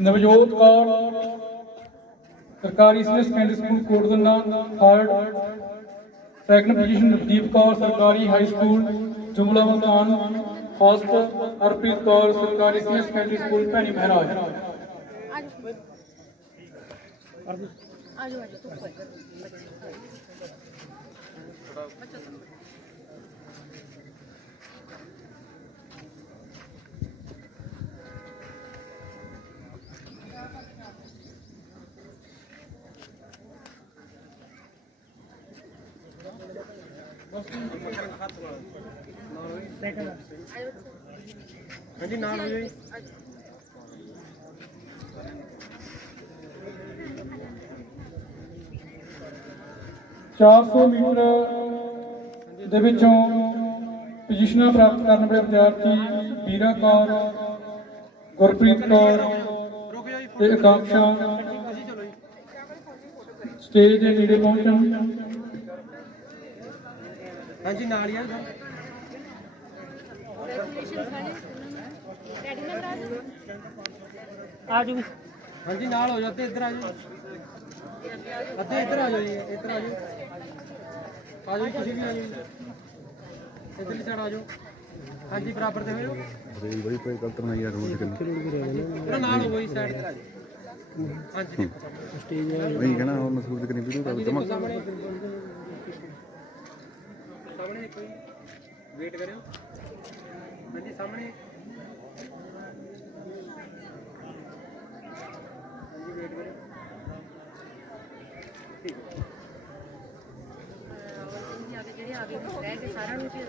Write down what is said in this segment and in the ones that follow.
ਨਵਜੋਤ ਕੌਰ ਸਰਕਾਰੀ senior secondary school Kotdanna third second position Navdeep Kaur ਸਰਕਾਰੀ high school Jumla Makan first Harpreet Kaur ਸਰਕਾਰੀ senior secondary school Bhaini Maharaj ਆਜੋ ਆਜੋ ਧੁੱਪ ਹੈ ਹਾਂਜੀ ਨਾਲ ਹੋ ਜੀ। ਚਾਰ ਸੌ ਮੀਟਰ ਦੇ ਵਿੱਚੋਂ ਪੋਜੀਸ਼ਨਾਂ ਪ੍ਰਾਪਤ ਕਰਨ ਵਾਲੇ ਵਿਦਿਆਰਥੀ ਵੀਰਾ ਕੌਰ ਗੁਰਪ੍ਰੀਤ ਕੌਰ ਤੇ ਆਕਾਂਸ਼ਾ ਸਟੇਜ ਦੇ ਨੇੜੇ ਪਹੁੰਚਣ। ਹਾਂਜੀ ਨਾਲ ਹੀ ਆ ਜਾਓ। ਹਾਂਜੀ ਨਾਲ ਹੋ ਜਾਓ ਤੇ ਇੱਧਰ ਆ ਜਾਓ। ਅੱਧੇ ਇੱਧਰ ਆ ਜਾਓ ਜੀ ਇੱਧਰ ਆ ਜਾਓ। ਆ ਜਾਓ ਜੀ, ਤੁਸੀਂ ਵੀ ਆ ਜਾਓ। ਜੀ ਇੱਧਰਲੀ ਸਾਈਡ ਆ ਜਾਓ। ਹਾਂਜੀ ਬਰਾਬਰ ਤੇ ਹੋ ਜਾਓ। ਬੜੀ ਬੜੀ ਕੋਈ ਗਲਤ ਨਹੀਂ ਯਾਰ ਰੂਲ ਕਿੰਨੇ ਨਾਲ ਹੋ ਗਈ ਸਾਈਡ ਤੇ ਆ ਜਾਓ। ਹਾਂਜੀ। ਦੇਖੋ। ਸਟੇਜ ਨਹੀਂ ਕਹਣਾ ਉਹ ਮਸੂਦ ਕਰੀ ਵੀਡੀਓ ਕਰ। ਦਮਾ ਸਾਹਮਣੇ ਦੇਖੋ ਜੀ। ਵੇਟ ਕਰਿਓ। ਹਾਂਜੀ ਸਾਹਮਣੇ। ਹਾਂਜੀ ਵੇਟ ਕਰਿਓ। ਠੀਕ ਹੈ। ਜਿਹੜੇ ਆ ਗਏ ਰਹਿ ਗਏ ਸਾਰਿਆਂ ਨੂੰ ਭੇਜ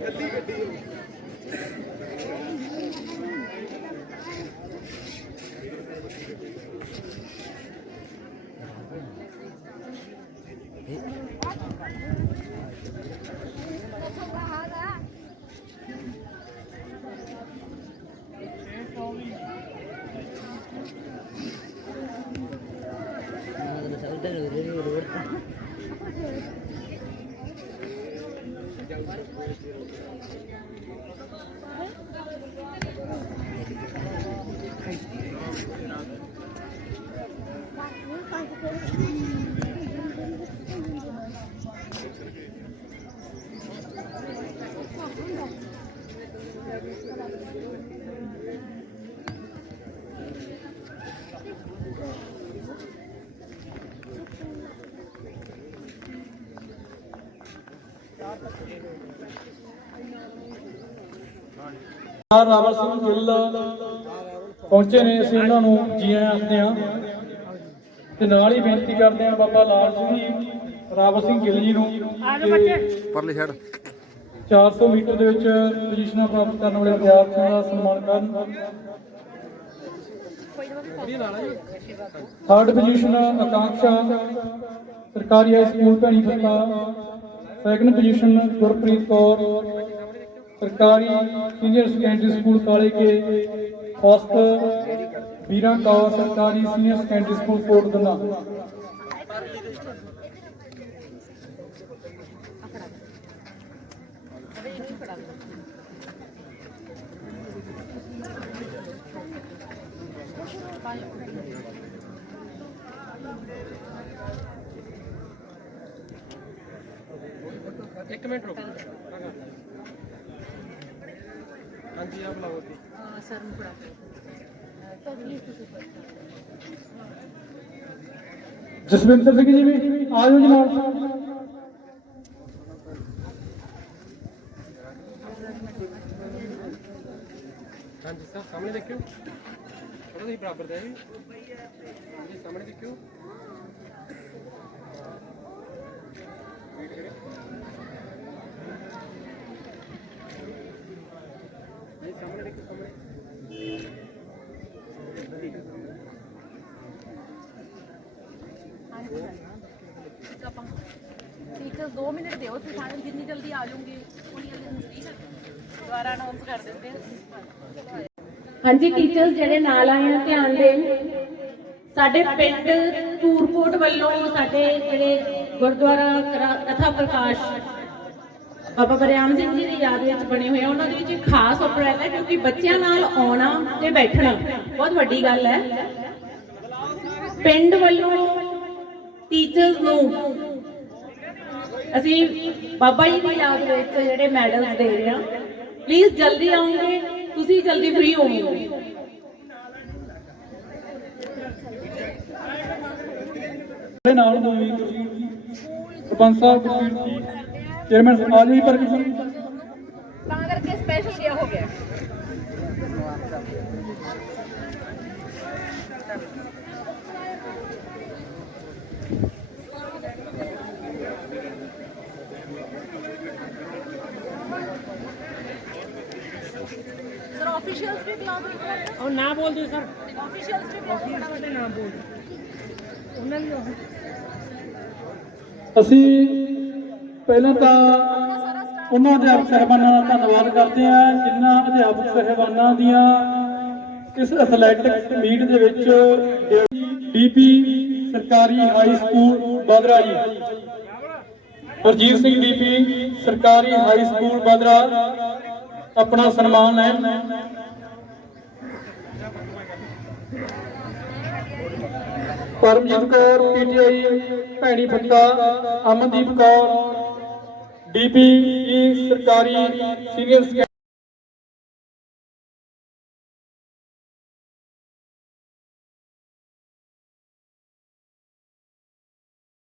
ਗੱਡੀ ਗੱਡੀ। ਦਿਓ ਸਰਦਾਰ ਰਾਵਲ ਸਿੰਘ ਗਿੱਲ ਪਹੁੰਚੇ ਨੇ ਅਸੀਂ ਉਹਨਾਂ ਨੂੰ ਜੀ ਆਇਆਂ ਆਖਦੇ ਹਾਂ। ਤੇ ਨਾਲ ਹੀ ਬੇਨਤੀ ਕਰਦੇ ਹਾਂ ਬਾਬਾ ਲਾਲ ਸਿੰਘ ਜੀ ਰਾਵਲ ਸਿੰਘ ਗਿੱਲ ਜੀ ਨੂੰ ਪਰਲੇ ਛੱਡ 400 ਮੀਟਰ ਦੇ ਵਿੱਚ ਪੋਜੀਸ਼ਨਾਂ ਪ੍ਰਾਪਤ ਕਰਨ ਵਾਲੇ ਵਿਦਿਆਰਥੀਆਂ ਦਾ ਸਨਮਾਨ ਕਰਨ। ਥਰਡ ਪੋਜੀਸ਼ਨ ਆਕਾਂਸ਼ਾ ਸਰਕਾਰੀ high school Bhaini Fatta. Second position Gurpreet Kaur ਸਰਕਾਰੀ ਸੀਨੀਅਰ ਸੈਕੰਡਰੀ ਸਕੂਲ ਕਾਲੇ ਕੇ ਫਸਟ ਵੀਰਾਂ ਕੌਰ, ਸਰਕਾਰੀ ਸੀਨੀਅਰ ਸੈਕੰਡਰੀ ਸਕੂਲ ਕੋਟਦਨਾ ਇੱਕ ਮਿੰਟ ਰੁਕੋ। ਹਾਂਜੀ ਆਪ ਲਾਓ ਜੀ। ਸਰ ਨੂੰ ਤੁਸੀਂ ਜਸਵਿੰਦਰ ਸਿੰਘ ਜੀ ਵੀ ਆ ਜਾਓ ਜੀ ਨਾਲ। ਹਾਂਜੀ ਸਰ ਸਾਹਮਣੇ ਦੇਖਿਓ। ਥੋੜਾ ਤੁਸੀਂ ਬਰਾਬਰ ਦੇ ਜੀ ਸਾਹਮਣੇ ਦੇਖਿਓ ਸਾਹਮਣੇ ਟੀਚਰਸ 2 ਮਿੰਟ ਦਿਓ ਤੁਸੀਂ ਸਾਨੂੰ ਜਿੰਨੀ ਜਲਦੀ ਆ ਜਾਓਗੇ ਉਨੀ ਜਲਦੀ ਠੀਕ ਹੈ ਦੁਬਾਰਾ ਅਨਾਉਂਸ ਕਰ ਦਿੰਦੇ ਹਾਂ ਹਾਂਜੀ ਟੀਚਰਸ ਜਿਹੜੇ ਨਾਲ ਆਏ ਆ, ਧਿਆਨ ਦੇਣ ਸਾਡੇ ਪਿੰਡ ਤੂਰਕੋਟ ਵੱਲੋਂ ਸਾਡੇ ਜਿਹੜੇ ਗੁਰਦੁਆਰਾ ਕਰਾ- ਕਥਾ ਪ੍ਰਕਾਸ਼ ਬਾਬਾ ਬਰਿਆਮ ਸਿੰਘ ਜੀ ਦੀ ਯਾਦ ਵਿੱਚ ਬਣੇ ਹੋਏ ਆ। ਉਹਨਾਂ ਦੇ ਵਿੱਚ ਇੱਕ ਖਾਸ ਉਪਰਾਲਾ ਹੈ, ਕਿਉਂਕਿ ਬੱਚਿਆਂ ਨਾਲ ਆਉਣਾ ਤੇ ਬੈਠਣਾ ਬਹੁਤ ਵੱਡੀ ਗੱਲ ਹੈ। ਪਿੰਡ ਵੱਲੋਂ ਟੀਚਰਸ ਨੂੰ ਅਸੀਂ ਬਾਬਾ ਜੀ ਦੀ ਯਾਦ ਵਿੱਚ ਜਿਹੜੇ ਮੈਡਲਸ ਦੇ ਰਹੇ ਹਾਂ। ਪਲੀਜ਼ ਜਲਦੀ ਆਉਂਗੇ ਤੁਸੀਂ ਜਲਦੀ ਫ੍ਰੀ ਹੋਵੋਗੇ। ਦੇ ਨਾਲ ਹੋਈ ਸਰਪੰਚ ਸਾਹਿਬ ਗੁਰਪ੍ਰੀਤ ਜੀ ਚੇਅਰਮੈਨ ਆ ਜਾਓ ਜੀ ਪ੍ਰਗਟ ਸਿੰਘ ਤਾਂ ਕਰਕੇ ਸਪੈਸ਼ਲ ਕਿਹਾ ਹੋ ਗਿਆ। ਸਰ ਆਫੀਸ਼ੀਅਲਸ ਵੀ ਬੁਲਾ ਦਿਓ ਉਹ ਨਾ ਬੋਲ ਦਿਓ ਸਰ। ਆਫੀਸ਼ੀਅਲਸ ਵੀ ਬੁਲਾ ਦਿਓ ਉਹਦੇ ਨਾਮ ਬੋਲ। ਉਹਨਾਂ ਨੂੰ ਅਸੀਂ ਪਹਿਲਾਂ ਤਾਂ ਉਹਨਾਂ ਅਧਿਆਪਕ ਸਹਿਬਾਨਾਂ ਦਾ ਧੰਨਵਾਦ ਕਰਦੇ ਹਾਂ ਜਿਨ੍ਹਾਂ ਅਧਿਆਪਕ ਸਹਿਬਾਨਾਂ ਦੀਆਂ ਇਸ ਐਥਲੈਟਿਕਸ ਮੀਟ ਦੇ ਵਿੱਚ ਡੀਪੀ ਸਰਕਾਰੀ high school Badra ji. Harjeet Singh DP ਸਰਕਾਰੀ ਹਾਈ ਸਕੂਲ ਬਦਰਾ ਆਪਣਾ ਸਨਮਾਨ ਲੈਣ ਪਰਮਜੀਤ ਕੌਰ ਪੀਟੀਆਈ ਭੈਣੀ ਫੱਤਾ ਅਮਨਦੀਪ ਕੌਰ ਡੀਪੀ ਸਰਕਾਰੀ ਸੀਨੀਅਰ